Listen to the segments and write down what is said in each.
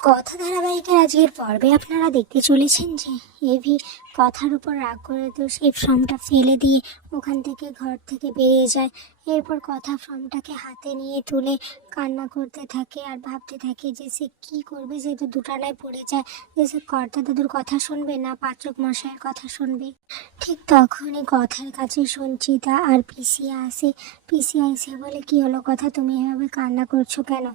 কথা ধারাবাহিকের আজকের পর্বে আপনারা দেখতে চলেছেন যে এভি কথার উপর রাগ করে তো সেই ফর্মটা ফেলে দিয়ে ওখান থেকে ঘর থেকে বেরিয়ে যায়। এরপর কথা ফর্মটাকে হাতে নিয়ে তুলে কান্না করতে থাকে আর ভাবতে থাকে যে সে কী করবে, সে তো দুটানায় পড়ে যায়। যে সে কর্তা দাদুর কথা শুনবে না পাচক মশাইয়ের কথা শুনবে। ঠিক তখনই কথার কাছে সঞ্চিতা আর পিসিয়া আসে। পিসিয়া এসে বলে, কি হলো কথা? তুমি এভাবে কান্না করছ কেন?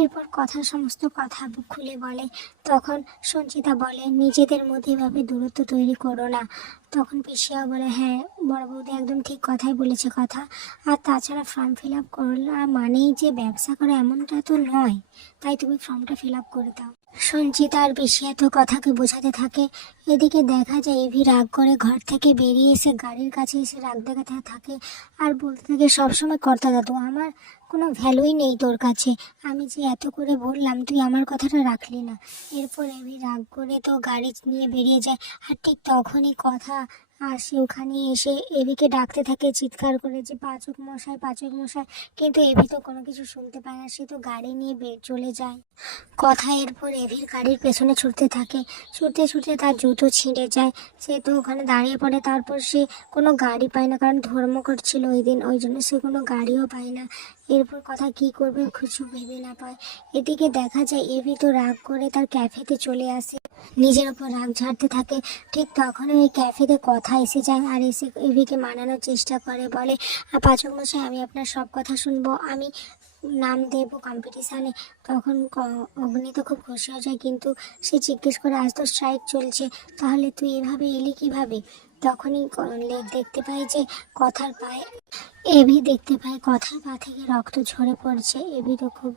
এরপর কথা সমস্ত কথা খুলে বলে। তখন সঞ্চিতা বলে, নিজেদের মধ্যে এভাবে দূরত্ব তৈরি করো না। তখন পিসিয়া বলে হ্যাঁ বড় বৌদি একদম ঠিক কথাই বলেছে কথা। আর তাছাড়া ফর্ম ফিল আপ করলা মানেই যে ব্যবসা করে এমনটা তো নয়। তাই তুমি ফর্মটা ফিল আপ করে দাও। সঞ্চিতা আর পিসিয়া তো কথাকে বোঝাতে থাকে। এদিকে দেখা যায় এভি রাগ করে ঘর থেকে বেরিয়ে এসে গাড়ির কাছে এসে রাগ দেখাতে থাকে। আর বলতে থাকে, সবসময় কর্তা দাদু, আমার কোনো ভ্যালুই নেই তোর কাছে। আমি যে এত করে বললাম, তুই আমার কথাটা রাখলি না। এরপর এভি রাগ করে তো গাড়ি নিয়ে বেরিয়ে যায়। আর ঠিক তখনই কথা আর সে ওখানে এসে এভিকে ডাকতে থাকে, চিৎকার করে যে, পাচক মশাই পাচক মশাই। কিন্তু এভি তো কোনো কিছু শুনতে পায় না, সে তো গাড়ি নিয়ে বে চলে যায়। কথা এরপর এভির গাড়ির পেছনে ছুটতে থাকে। ছুটতে ছুটতে তার জুতো ছিঁড়ে যায়। সে তো ওখানে দাঁড়িয়ে পড়ে, তারপর সে কোনো গাড়ি পায় না, কারণ ধর্ম করছিল ওই দিন, ওই জন্য সে কোনো গাড়িও পায় না। এরপর কথা কি করবে কিছু ভেবে না পায়। এদিকে দেখা যায় এভি তো রাগ করে তার ক্যাফেতে চলে আসে। নিজের ওপর রাগ ঝাড়তে থাকে। ঠিক তখনই ওই ক্যাফেতে কথা এসে যায় আর এসে এভিকে মানানোর চেষ্টা করে বলে "আ, পাচক মশাই আমি আপনার সব কথা শুনব। আমি নাম দেবো কম্পিটিশানে তখন অগ্নি তো খুব খুশি হয়ে যায় কিন্তু সে জিজ্ঞেস করে আজ তো স্ট্রাইক চলছে তাহলে তুই এভাবে এলি কীভাবে? তখনই দেখতে পাই যে কথার পায়ে এভি দেখতে পায় কথার পা থেকে রক্ত ঝরে পড়ছে। এভি তো খুব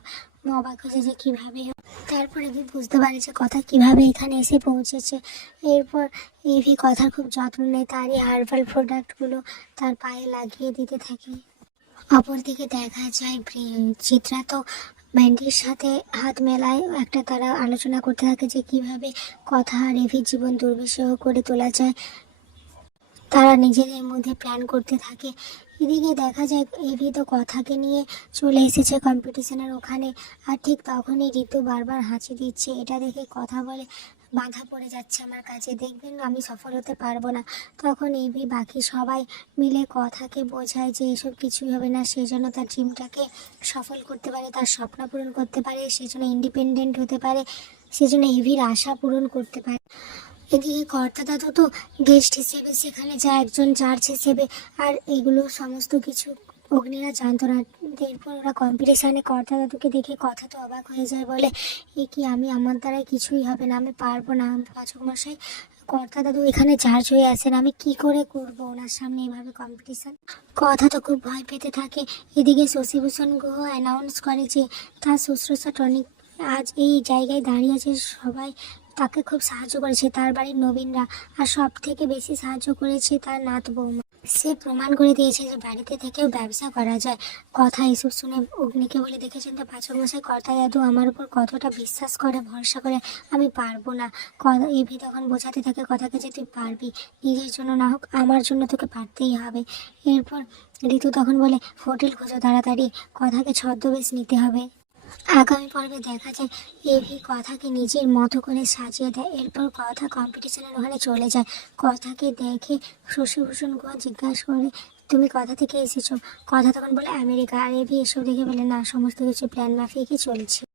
অবাক হয়েছে যে কীভাবে তারপর এভি বুঝতে পারে যে কথা কীভাবে এখানে এসে পৌঁছেছে। এরপর এভি কথার খুব যত্ন নেয়, তারই হার্বাল প্রোডাক্টগুলো তার পায়ে লাগিয়ে দিতে থাকে। অপরদিকে দেখা যায় চিত্রা তো ম্যান্ডির সাথে হাত মেলায় একটা তারা আলোচনা করতে থাকে যে কীভাবে কথা আর এভির জীবন দুর্বিষহ করে তোলা যায়। তারা নিজেদের মধ্যে প্ল্যান করতে থাকে। এদিকে দেখা যায়, এভি তো কথাকে নিয়ে চলে এসেছে কম্পিটিশনের ওখানে। আর ঠিক তখনই ঋতু বারবার হাঁচি দিচ্ছে। এটা দেখে কথা বলে, বাধা পড়ে যাচ্ছে আমার কাছে। দেখবেন আমি সফল হতে পারব না। তখন এভি, বাকি সবাই মিলে কথাকে বোঝায় যে এসব কিছুই হবে না। সেই জন্য তার ড্রিমটাকে সফল করতে পারে, তার স্বপ্ন পূরণ করতে পারে সেজন্য ইন্ডিপেন্ডেন্ট হতে পারে সেজন্য এভির আশা পূরণ করতে পারে। এদিকে কর্তা দাদু তো গেস্ট হিসেবে সেখানে যায় একজন চার্জ হিসেবে আর এগুলো সমস্ত কিছু অগ্নিরা জানত না। এরপর ওরা কম্পিটিশানে কর্তা দাদুকে দেখে কথা তো অবাক হয়ে যায় বলে, এ কি আমি আমার দ্বারাই কিছুই হবে না, আমি পারব না পাচক মশাই কর্তা দাদু এখানে চার্জ হয়ে আসেন আমি কি করে করব ওনার সামনে এভাবে কম্পিটিশান কথা তো খুব ভয় পেতে থাকে। এদিকে শশীভূষণ গুহ অ্যানাউন্স করে যে, তার শুশ্রূষা টনিক আজ এই জায়গায় দাঁড়িয়ে আছে, সবাই তাকে খুব সাহায্য করেছে? তার বাড়ির নবীনরা। আর সব থেকে বেশি সাহায্য করেছে তার নাত বৌমা। সে প্রমাণ করে দিয়েছে যে বাড়িতে থেকেও ব্যবসা করা যায়। কথা এসব শুনে অগ্নিকে বলে দেখেছেন তো পাঁচক মশাই কর্তা দাদু আমার উপর কতটা বিশ্বাস করে, ভরসা করে। আমি পারব না। এভি তখন বোঝাতে থাকে কথাকে যে তুই পারবি। নিজের জন্য না হোক, আমার জন্য তোকে পারতেই হবে। এরপর ঋতু তখন বলে, হোটেল খোঁজো তাড়াতাড়ি। কথাকে ছদ্মবেশ নিতে হবে। আগামী পর্বে দেখা যায়, এভি কথাকে নিজের মতো করে সাজিয়ে দেয়, এরপর কথা কম্পিটিশনের ওখানে চলে যায়। কথাকে দেখে শশীভূষণ গুহা জিজ্ঞাসা করে, তুমি কথা থেকে এসেছ? কথা তখন বলে, আমেরিকা। আর এভি এসব দেখে বলে, না, সমস্ত কিছু প্ল্যান মাফিয়ে চলছে।